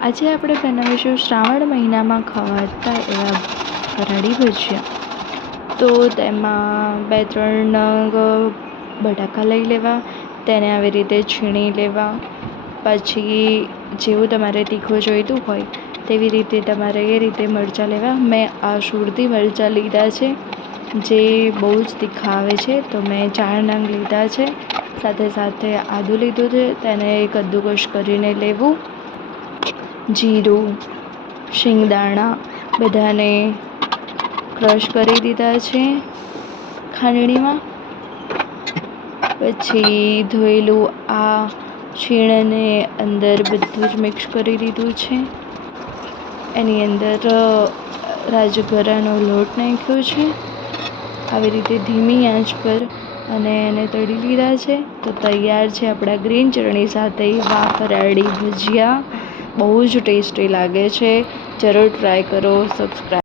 આજે આપણે બનાવીશું શ્રાવણ મહિનામાં ખવાતા એવા ફરાળી ભજીયા। તો તેમાં 2-3 નંગ બટાકા લઈ લેવા, તેને આવી રીતે છીણી લેવા। પછી જેવું તમારે તીખું જોઈતું હોય તેવી રીતે તમારે એ રીતે મરચાં લેવા। મેં આ સુરતી મરચાં લીધા છે જે બહુ જ તીખા આવે છે, તો મેં 4 નંગ લીધા છે। સાથે સાથે આદું લીધું છે, તેને કદ્દુકસ કરીને લેવું। જીરું, શિંગદાણા બધાને ક્રશ કરી દીધા છે ખાંડણીમાં। પછી ધોયેલું આ છીણને અંદર બધું જ મિક્સ કરી દીધું છે। એની અંદર રાજગરાનો લોટ નાખ્યો છે આવી રીતે ધીમી આંચ પર, અને એને તળી લીધા છે। તો તૈયાર છે આપણા ગ્રીન ચટણી સાથે એવા ફરાળી ભજીયા। બહુ જ ટેસ્ટી લાગે છે, જરૂર ટ્રાય કરો। સબસ્ક્રાઈબ